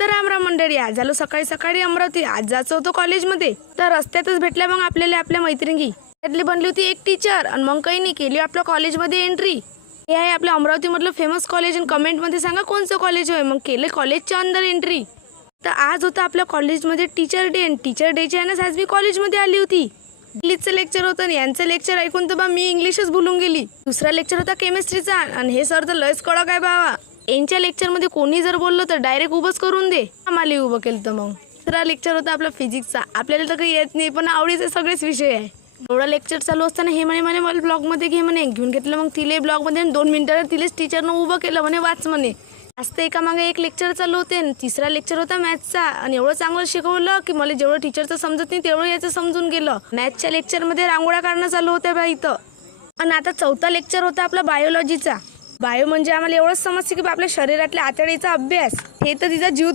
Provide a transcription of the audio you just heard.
तर राम मंडळी, आज झालो सकाळी सकाळी अमरावती. आज जायचं होतं कॉलेजमध्ये. तर रस्त्यातच भेटल्या मग आपल्याला आपल्या मैत्रिणी. त्यातली बनली होती एक टीचर आणि मग काही नाही केली आपल्या कॉलेजमध्ये एंट्री. हे आहे आपल्या अमरावतीमधलं फेमस कॉलेज आणि कमेंटमध्ये सांगा कोणचं कॉलेज आहे. मग केले कॉलेजच्या अंदर एंट्री. तर आज होतं आपल्या कॉलेजमध्ये टीचर डे आणि टीचर डेच्या यानं आज मी कॉलेजमध्ये आली होती. इंग्लिशचं लेक्चर होतं आणि यांचं लेक्चर ऐकून तर बा मी इंग्लिशच भुलून गेली. दुसरा लेक्चर होता केमिस्ट्रीचा आणि हे सर तर लयच कडक आहे बाबा. यांच्या लेक्चरमध्ये कोणी जर बोललं तर डायरेक्ट उभंच करून दे. आम्हाला उभं केलं तर मग. दुसरा लेक्चर होता आपला फिजिक्सचा. आपल्याला तर काही येत नाही पण आवडीचे सगळेच विषय आहे. एवढा लेक्चर चालू असताना हे म्हणे मला ब्लॉगमध्ये घे म्हणे. घेऊन घेतलं मग तिले ब्लॉगमध्ये 2 मिनिटावर तिलेच टीचरनं उभं केलं म्हणे वाच म्हणे. जास्त एकामागे एक लेक्चर चालू होते आणि तिसरा लेक्चर होता मॅथ्सचा आणि एवढं चांगलं शिकवलं की मला जेवढं टीचरचं समजत नाही तेवढं याचं समजून गेलं. मॅथ्सच्या लेक्चरमध्ये रांगोळ्या काढणं चालू होत्या बा इथं. आणि आता चौथा लेक्चर होता आपला बायोलॉजीचा. बायो म्हणजे आम्हाला एवढंच समजते की आपल्या शरीरातल्या आतड्याचा अभ्यास. हे तर तिचा जीव